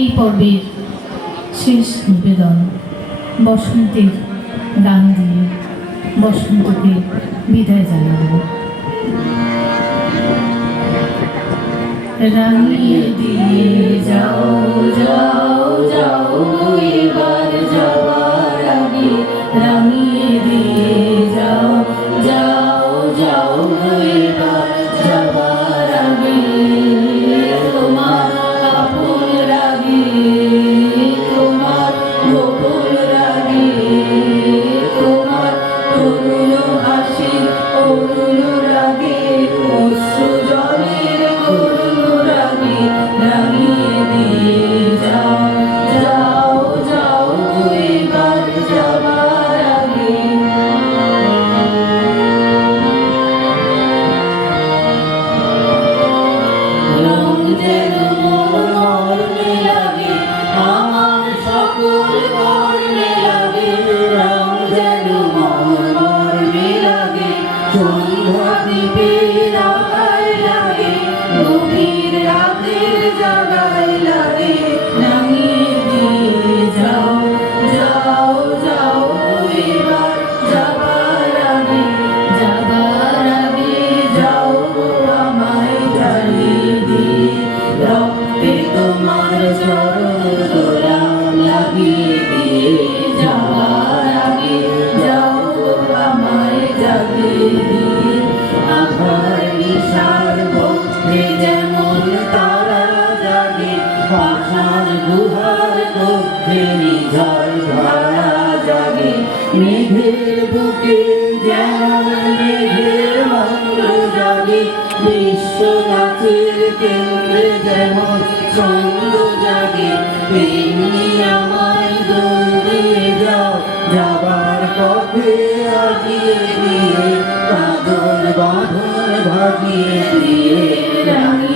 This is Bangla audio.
এই পর্বের শেষ নিবেদন বসন্তের গান দিয়ে বসন্তকে বিদায় জানাবো। রাঙিয়ে দিয়ে যাও যাও যাও এবার যাবার আগে, রাঙিয়ে দিয়ে যাও যাও যাও এবার যাবার আগে, তোমার আপন রাগে তোমার গোপন রাগে, তোমার তরুণ হাসি অরুণ রাগে অশ্রু জলের করুণ রাগে, রাঙিয়ে দিয়ে যাও যাও যাও এবার যাবার আগে। রং যেন মর্মে লাগে আমার সকল কর্মে লাগে, রং যেন মর্মে লাগে সন্ধ্যা দ্বীপের আকায় লাগে, গভীর রাতের জাগায় লাগে, রাঙিয়ে দিয়ে যাও যাও যাও এবার যাবার আগে, যাবার আগে যাও আমায় জ্বালিয়ে দিয়ে, রক্তে তোমার চরণ দোলা লাগিয়ে দিয়ে, যাবার আগে যাও আমায় জ্বালিয়ে দিয়ে, আধার নিশার মধ্যে যেমন তারা জাগে, পাষাণ গুহার মধ্যে নিঝড় ধারা জাগে, মেঘের বুকে যেমন মেঘের মন্ত্র জাগে, বিশ্ব নাচের কেন্দ্রে যেমন ছন্দ জাগে, তেমনি আমায় দোল দিয়ে যাও যাবার পথে আগিয়ে দিয়ে, কাঁদর বাঁধন ভাগিয়ে দিয়ে, রাঙিয়ে